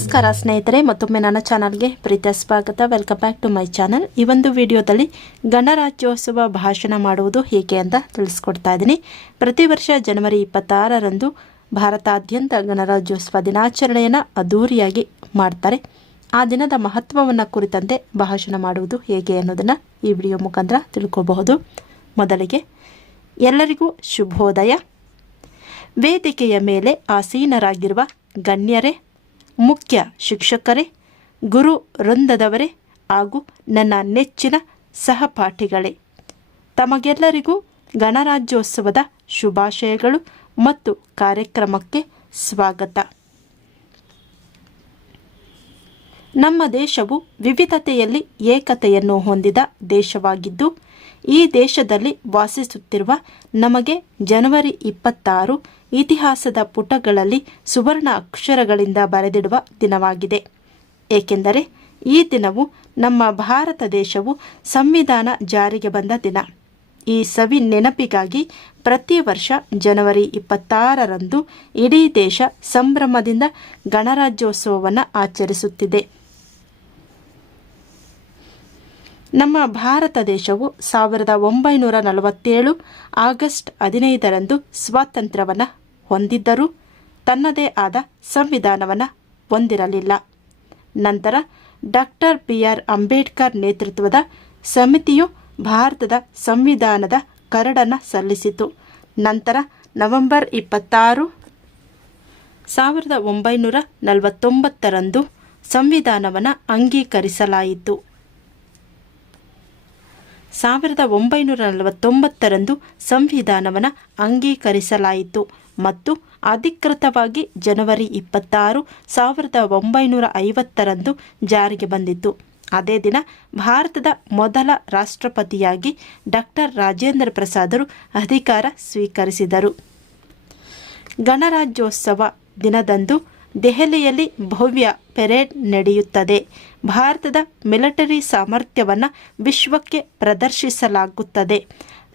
ನಮಸ್ಕಾರ ಸ್ನೇಹಿತರೆ, ಮತ್ತೊಮ್ಮೆ ನನ್ನ ಚಾನಲ್ಗೆ ಪ್ರೀತಿಯ ಸ್ವಾಗತ. Welcome back to my channel. ಈ ಒಂದು ವಿಡಿಯೋದಲ್ಲಿ ಗಣರಾಜ್ಯೋತ್ಸವ ಭಾಷಣ ಮಾಡುವುದು ಹೇಗೆ ಅಂತ ತಿಳಿಸ್ಕೊಡ್ತಾ ಇದ್ದೀನಿ. ಪ್ರತಿ ವರ್ಷ ಜನವರಿ 26ರಂದು ಭಾರತಾದ್ಯಂತ ಗಣರಾಜ್ಯೋತ್ಸವ ದಿನಾಚರಣೆಯನ್ನು ಅದ್ದೂರಿಯಾಗಿ ಮಾಡ್ತಾರೆ. ಆ ದಿನದ ಮಹತ್ವವನ್ನು ಕುರಿತಂತೆ ಭಾಷಣ ಮಾಡುವುದು ಹೇಗೆ ಅನ್ನೋದನ್ನು ಈ ವಿಡಿಯೋ ಮುಖಾಂತರ ತಿಳ್ಕೋಬಹುದು. ಮೊದಲಿಗೆ ಎಲ್ಲರಿಗೂ ಶುಭೋದಯ. ವೇದಿಕೆಯ ಮೇಲೆ ಆಸೀನರಾಗಿರುವ ಗಣ್ಯರೇ, ಮುಖ್ಯ ಶಿಕ್ಷಕರೇ, ಗುರು ವೃಂದದವರೇ ಹಾಗೂ ನನ್ನ ನೆಚ್ಚಿನ ಸಹಪಾಠಿಗಳೇ, ತಮಗೆಲ್ಲರಿಗೂ ಗಣರಾಜ್ಯೋತ್ಸವದ ಶುಭಾಶಯಗಳು ಮತ್ತು ಕಾರ್ಯಕ್ರಮಕ್ಕೆ ಸ್ವಾಗತ. ನಮ್ಮ ದೇಶವು ವಿವಿಧತೆಯಲ್ಲಿ ಏಕತೆಯನ್ನು ಹೊಂದಿದ ದೇಶವಾಗಿದ್ದು, ಈ ದೇಶದಲ್ಲಿ ವಾಸಿಸುತ್ತಿರುವ ನಮಗೆ ಜನವರಿ 26 ಇತಿಹಾಸದ ಪುಟಗಳಲ್ಲಿ ಸುವರ್ಣ ಅಕ್ಷರಗಳಿಂದ ಬರೆದಿಡುವ ದಿನವಾಗಿದೆ. ಏಕೆಂದರೆ ಈ ದಿನವು ನಮ್ಮ ಭಾರತ ದೇಶವು ಸಂವಿಧಾನ ಜಾರಿಗೆ ಬಂದ ದಿನ. ಈ ಸವಿ ನೆನಪಿಗಾಗಿ ಪ್ರತಿ ವರ್ಷ ಜನವರಿ 26ರಂದು ಇಡೀ ದೇಶ ಸಂಭ್ರಮದಿಂದ ಗಣರಾಜ್ಯೋತ್ಸವವನ್ನು ಆಚರಿಸುತ್ತಿದೆ. ನಮ್ಮ ಭಾರತ ದೇಶವು 1947 ಆಗಸ್ಟ್ 15ರಂದು ಸ್ವಾತಂತ್ರ್ಯವನ್ನು ಹೊಂದಿದ್ದರೂ ತನ್ನದೇ ಆದ ಸಂವಿಧಾನವನ್ನು ಹೊಂದಿರಲಿಲ್ಲ. ನಂತರ ಡಾಕ್ಟರ್ BR ಅಂಬೇಡ್ಕರ್ ನೇತೃತ್ವದ ಸಮಿತಿಯು ಭಾರತದ ಸಂವಿಧಾನದ ಕರಡನ್ನು ಸಲ್ಲಿಸಿತು. ನಂತರ ನವೆಂಬರ್ 26, 1949ರಂದು ಸಂವಿಧಾನವನ್ನು ಅಂಗೀಕರಿಸಲಾಯಿತು. 1949ರಂದು ಸಂವಿಧಾನವನ್ನು ಅಂಗೀಕರಿಸಲಾಯಿತು ಮತ್ತು ಅಧಿಕೃತವಾಗಿ ಜನವರಿ 26, 1950ರಂದು ಜಾರಿಗೆ ಬಂದಿತು. ಅದೇ ದಿನ ಭಾರತದ ಮೊದಲ ರಾಷ್ಟ್ರಪತಿಯಾಗಿ ಡಾಕ್ಟರ್ ರಾಜೇಂದ್ರ ಪ್ರಸಾದರು ಅಧಿಕಾರ ಸ್ವೀಕರಿಸಿದರು. ಗಣರಾಜ್ಯೋತ್ಸವ ದಿನದಂದು ದೆಹಲಿಯಲ್ಲಿ ಭವ್ಯ ಪೆರೇಡ್ ನಡೆಯುತ್ತದೆ. ಭಾರತದ ಮಿಲಿಟರಿ ಸಾಮರ್ಥ್ಯವನ್ನು ವಿಶ್ವಕ್ಕೆ ಪ್ರದರ್ಶಿಸಲಾಗುತ್ತದೆ.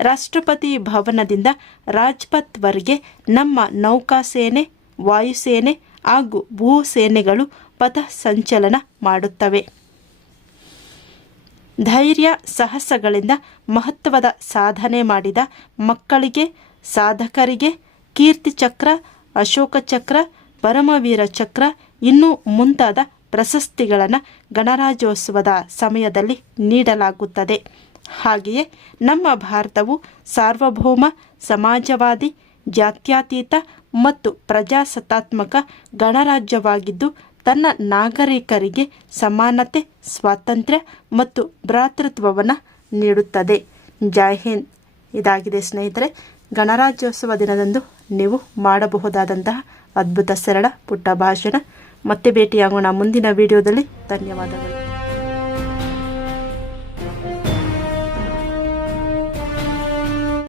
ರಾಷ್ಟ್ರಪತಿ ಭವನದಿಂದ ರಾಜ್ಪಥ್ವರೆಗೆ ನಮ್ಮ ನೌಕಾಸೇನೆ, ವಾಯುಸೇನೆ ಹಾಗೂ ಭೂಸೇನೆಗಳು ಪಥ ಸಂಚಲನ ಮಾಡುತ್ತವೆ. ಧೈರ್ಯ ಸಾಹಸಗಳಿಂದ ಮಹತ್ವದ ಸಾಧನೆ ಮಾಡಿದ ಮಕ್ಕಳಿಗೆ, ಸಾಧಕರಿಗೆ ಕೀರ್ತಿ ಚಕ್ರ, ಅಶೋಕ ಚಕ್ರ, ಪರಮವೀರ ಚಕ್ರ ಇನ್ನೂ ಮುಂತಾದ ಪ್ರಶಸ್ತಿಗಳನ್ನು ಗಣರಾಜ್ಯೋತ್ಸವದ ಸಮಯದಲ್ಲಿ ನೀಡಲಾಗುತ್ತದೆ. ಹಾಗೆಯೇ ನಮ್ಮ ಭಾರತವು ಸಾರ್ವಭೌಮ, ಸಮಾಜವಾದಿ, ಜಾತ್ಯತೀತ ಮತ್ತು ಪ್ರಜಾಸತ್ತಾತ್ಮಕ ಗಣರಾಜ್ಯವಾಗಿದ್ದು, ತನ್ನ ನಾಗರಿಕರಿಗೆ ಸಮಾನತೆ, ಸ್ವಾತಂತ್ರ್ಯ ಮತ್ತು ಭ್ರಾತೃತ್ವವನ್ನು ನೀಡುತ್ತದೆ. ಜೈ ಹಿಂದ್. ಇದಾಗಿದೆ ಸ್ನೇಹಿತರೆ, ಗಣರಾಜ್ಯೋತ್ಸವ ದಿನದಂದು ನೀವು ಮಾಡಬಹುದಾದಂತಹ ಅದ್ಭುತ ಸರಳ ಪುಟ್ಟ ಭಾಷಣ. ಮತ್ತೆ ಭೇಟಿಯಾಗೋಣ ಮುಂದಿನ ವಿಡಿಯೋದಲ್ಲಿ. ಧನ್ಯವಾದಗಳು.